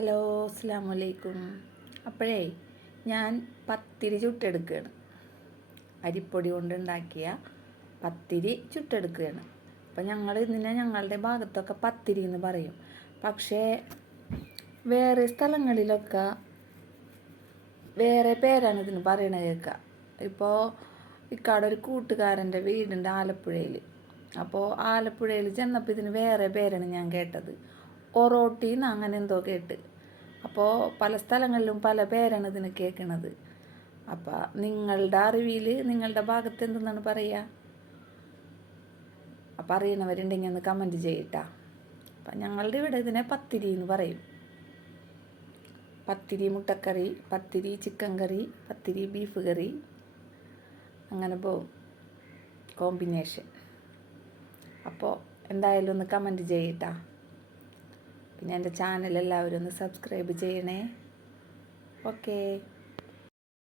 Hello, അസ്സലാമു അലൈക്കും. അപ്പോഴേ ഞാൻ പത്തിരി ചുട്ടെടുക്കുകയാണ്. അരിപ്പൊടി കൊണ്ടുണ്ടാക്കിയ പത്തിരി ചുട്ടെടുക്കുകയാണ്. അപ്പം ഞങ്ങളുടെ ഭാഗത്തൊക്കെ പത്തിരി എന്ന് പറയും. പക്ഷേ വേറെ സ്ഥലങ്ങളിലൊക്കെ വേറെ പേരാണ് ഇതിന് പറയണത് കേൾക്കുക. ഇപ്പോൾ ഇക്കാടെ ഒരു കൂട്ടുകാരൻ്റെ വീടുണ്ട് ആലപ്പുഴയിൽ. അപ്പോൾ ആലപ്പുഴയിൽ ചെന്നപ്പോൾ ഇതിന് വേറെ പേരാണ് ഞാൻ കേട്ടത്. ഒറോട്ടിന്ന് അങ്ങനെ എന്തോ കേട്ട്. അപ്പോൾ പല സ്ഥലങ്ങളിലും പല പേരാണ് ഇതിന് കേൾക്കണത്. അപ്പോൾ നിങ്ങളുടെ അറിവിൽ നിങ്ങളുടെ ഭാഗത്ത് എന്തെന്നാണ് പറയുക? അപ്പം അറിയണവരുണ്ടെങ്കിൽ ഒന്ന് കമൻറ്റ് ചെയ്യട്ടാ. അപ്പം ഞങ്ങളുടെ ഇവിടെ ഇതിനെ പത്തിരി എന്ന് പറയും. പത്തിരി മുട്ടക്കറി, പത്തിരി ചിക്കൻ കറി, പത്തിരി ബീഫ് കറി, അങ്ങനെ പോവും കോമ്പിനേഷൻ. അപ്പോൾ എന്തായാലും ഒന്ന് കമൻറ്റ് ചെയ്യട്ടാ. പിന്നെ എൻ്റെ ചാനൽ എല്ലാവരും ഒന്ന് സബ്സ്ക്രൈബ് ചെയ്യണേ. ഓക്കേ.